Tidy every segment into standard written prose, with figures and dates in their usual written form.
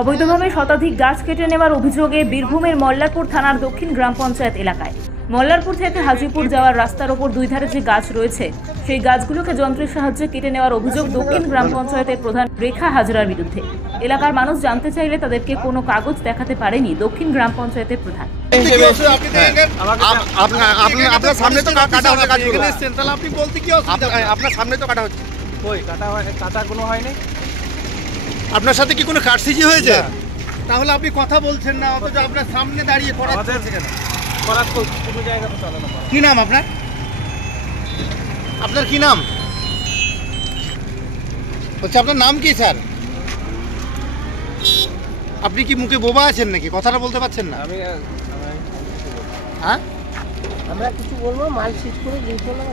অবৈধভাবে শতাধিক গাছ কেটে নেওয়ার অভিযোগে বীরভূমের মল্লারপুর থানার দক্ষিণ গ্রাম পঞ্চায়েত এলাকায় মল্লারপুর থেকে হাজিপুর যাওয়ার রাস্তার ওপর দুই ধারে যে গাছ রয়েছে সেই গাছগুলোকে যন্ত্রের সাহায্যে কেটে নেওয়ার অভিযোগ দক্ষিণ গ্রাম পঞ্চায়েতের প্রধান রেখা হাজরার বিরুদ্ধে। এলাকার মানুষ জানতে চাইলে তাদেরকে কোনো কাগজ দেখাতে পারেনি দক্ষিণ গ্রাম পঞ্চায়েতের প্রধান। আপনার সামনে তো কাটা হচ্ছে গাছগুলো, আপনি বলতে কি আপনার সামনে তো কাটা হচ্ছে, কই কাটা কোনো হয়নি। আপনার সাথে কি কোনো কাটছিজি হয়েছে? তাহলে আপনি কথা বলছেন না, অথচ আপনার সামনে দাঁড়িয়ে করাত চলছে কেন? করাত কোনো জায়গা তো চলে না। কি নাম আপনার? আপনার কি নাম? আচ্ছা, আপনার নাম কি স্যার? আপনি কি মুখে বোবা আছেন নাকি, কথাটা বলতে পারছেন না? হ্যাঁ, আমরা কিছু বলবো, মাল সিট করে দিয়ে চললাম,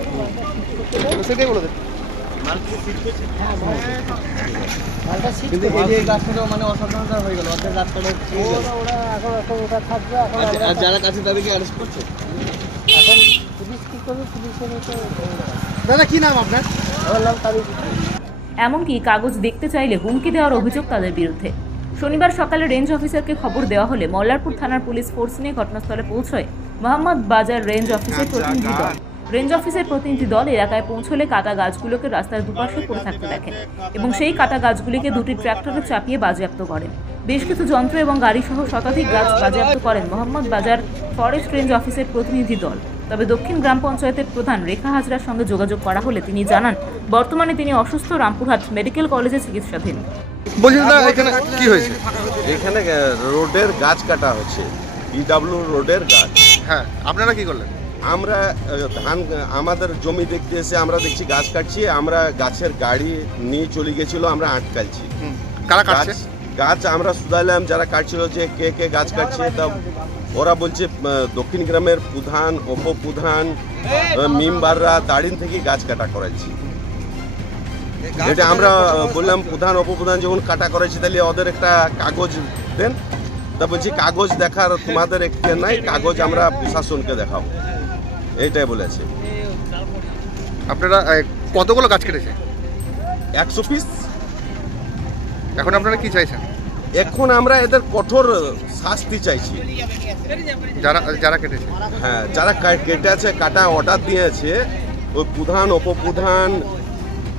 সেটাই বলে দেন। কিন্তু এই গাছটা মানে অসাধারণ হয়ে গেল, অর্ধেক রাস্তাটা ওরা এখন ওটা থাকবে। আর যারা কাছে তাদেরকে অ্যারেস্ট করছে এখন পুলিশ কি করবে, পুলিশের দাদা কি নাম আপনার? আমার নাম তারিখ। এমনকি কাগজ দেখতে চাইলে হুমকি দেওয়ার অভিযোগ তাদের বিরুদ্ধে। শনিবার সকালে রেঞ্জ অফিসারকে খবর দেওয়া হলে মল্লারপুর থানার পুলিশ ফোর্স নিয়ে ঘটনাস্থলে পৌঁছয় মোহাম্মদ বাজার রেঞ্জ অফিসের প্রতিনিধি দল। রেঞ্জ অফিসের প্রতিনিধি দল এলাকায় পৌঁছলে কাটা গাছগুলোকে রাস্তার দুপাশে পড়ে থাকতে দেখেন এবং সেই কাটা গাছগুলিকে দুটি ট্র্যাক্টরে চাপিয়ে বাজেয়াপ্ত করেন। বেশ কিছু যন্ত্র এবং গাড়ি সহ শতাধিক গাছ বাজেয়াপ্ত করেন মোহাম্মদ বাজার ফরেস্ট রেঞ্জ অফিসের প্রতিনিধি দল। তবে দক্ষিণ গ্রাম পঞ্চায়েতের প্রধান রেখা হাজরার সঙ্গে যোগাযোগ করা হলে তিনি জানান বর্তমানে তিনি অসুস্থ, রামপুরহাট মেডিকেল কলেজে চিকিৎসাধীন। বলছেন না, এখানে কি হয়েছে? এখানে রোডের গাছ কাটা হচ্ছে, ইডব্লিউ রোডের গাছ। হ্যাঁ, আপনারা কি করলেন? আমরা ধান আমাদের জমি দেখতে এসে আমরা দেখছি গাছ কাটছি, আমরা গাছের গাড়ি নিয়ে চলে গেছিল, আমরা আটকালছি। কারা কাটছে? গাছ আমরা শুধাইলাম যারা কাটছিল যে কে কে গাছ কাটছে, তা ওরা বলছে দক্ষিণ গ্রামের প্রধান, উপপ্রধান, মেম্বাররা দাঁড়িন থেকে গাছ কাটা করাচ্ছি। এটা আমরা বললাম প্রধান উপপ্রধান যখন কাটা করেছি তাহলে ওদের একটা কাগজ দেন। তা বলছি কাগজ দেখার তোমাদের একটা নাই, কাগজ আমরা প্রশাসনকে দেখাবো, এইটাই বলেছে। আপনারা কতগুলো গাছ কেটেছে? 100 পিস। এখন আপনারা কি চাইছেন? এখন আমরা এদের কঠোর শাস্তি চাইছি। যারা কেটেছে, হ্যাঁ, যারা কেটে আছে, কাটা অর্ডার দিয়েছে, ওই প্রধান উপপ্রধান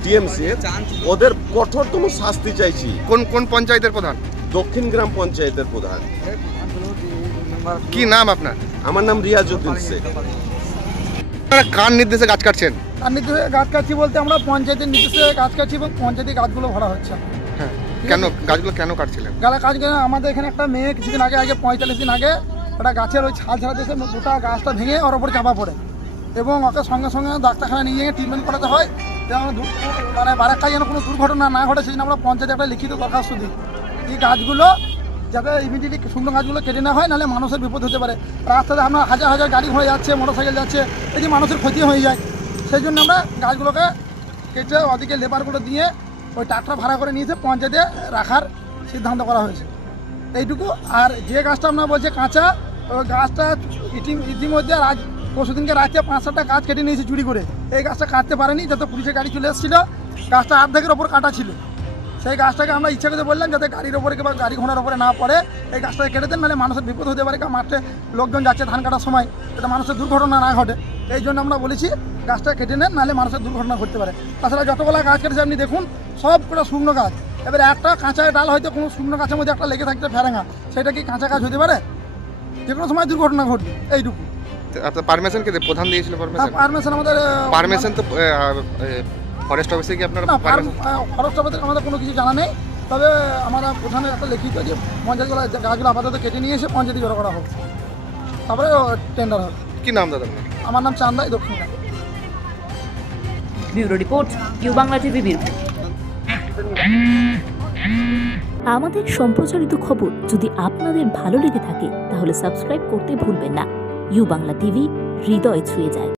টিএমসি, ওদের কঠোরতম শাস্তি চাইছি। কোন কোন পঞ্চায়েতের প্রধান? দক্ষিণ গ্রাম পঞ্চায়েতের প্রধান। কি নাম আপনার? আমার নাম রিয়াজউদ্দিন শেখ। আপনারা কার নির্দেশে গাছ কাটছেন? তার নির্দেশে গাছ কাটছি বলতে আমরা পঞ্চায়েতের নির্দেশে গাছ কাটছি এবং পঞ্চায়েতে গাছগুলো ভরা হচ্ছে। হ্যাঁ, কেন গাছগুলো কেন কাটছিলেন? কাজ আমাদের এখানে একটা মেয়ে কিছুদিন আগে 45 দিন আগে একটা গাছের ওই ছাল ছাড়া দেশে গোটা গাছটা ভেঙে ওর ওপর চাপা পড়ে এবং ওকে সঙ্গে সঙ্গে ডাক্তারখানা নিয়ে গিয়ে ট্রিটমেন্ট করাতে হয়। যেমন মানে বারাক্কায় যেন কোনো দুর্ঘটনা না ঘটে সেই জন্য আমরা পঞ্চায়েতে একটা লিখিত দরখাস্ত দিই এই গাছগুলো যাতে ইমিডিয়েটলি শুকনো গাছগুলো কেটে নেওয়া হয়, নাহলে মানুষের বিপদ হতে পারে। রাস্তাতে আপনার হাজার হাজার গাড়ি ঘোড়া যাচ্ছে, মোটরসাইকেল যাচ্ছে, এই যে মানুষের ক্ষতি হয়ে যায়। সেই জন্য আমরা গাছগুলোকে কেটে ওদিকে লেবারগুলো দিয়ে ওই ট্রাক্টর ভাড়া করে নিয়েছে পঞ্চায়েতে রাখার সিদ্ধান্ত করা হয়েছে, এইটুকু। আর যে গাছটা আপনার বলছে কাঁচা, ওই গাছটা ইতিমধ্যে পরশুদিনকে রাতে 5-7টা গাছ কেটে নিয়েছে চুরি করে। এই গাছটা কাটতে পারেনি, যাতে পুলিশের গাড়ি চলে এসেছিলো, গাছটা অর্ধেকের ওপর কাটা ছিল। সেই গাছটাকে আমরা ইচ্ছা করে বললাম যাতে গাড়ির ওপরে কিংবা গাড়ি ঘোড়ার ওপরে না পড়ে, এই গাছটাকে কেটে দেন, নাহলে মানুষের বিপদ হতে পারে। মাঠে লোকজন যাচ্ছে ধান কাটার সময়, যাতে মানুষের দুর্ঘটনা না ঘটে, এই জন্য আমরা বলেছি গাছটা কেটে নেন, নাহলে মানুষের দুর্ঘটনা ঘটতে পারে। তাছাড়া যতগুলো গাছ কেটেছে আপনি দেখুন, সবগুলো শুকনো গাছ। এবারে একটা কাঁচা ডাল হয়তো কোনো শুকনো গাছের মধ্যে একটা লেগে থাকতে ফেরেঙা, সেটা কি কাঁচা গাছ হতে পারে? যে কোনো সময় দুর্ঘটনা ঘটবে, এইটুকু। আপনার পারমিশন কে প্রধান দিয়েছিল? পারমিশন আমাদের পারমিশন তো ফরেস্ট অফিসে কি আপনারা? ফরেস্ট অফিসে আমাদের কোনো কিছু জানা নেই, তবে আমরা প্রধানের একটা লিখিত যে পঞ্চায়েতগুলো গাছগুলো আপাতত কেটে নিয়ে এসে পঞ্চায়েতে জড়ো করা হোক, তারপরে টেন্ডার হবে। কি নাম দাদা? আমার নাম চান্দাই, দক্ষিণ। Bureau report, U Bangla TV, Birbhum. আমাদের সম্প্রচারিত খবর যদি আপনাদের ভালো লেগে থাকে তাহলে সাবস্ক্রাইব করতে ভুলবেন না। ইউ বাংলা টিভি, হৃদয় ছুঁয়ে যায়।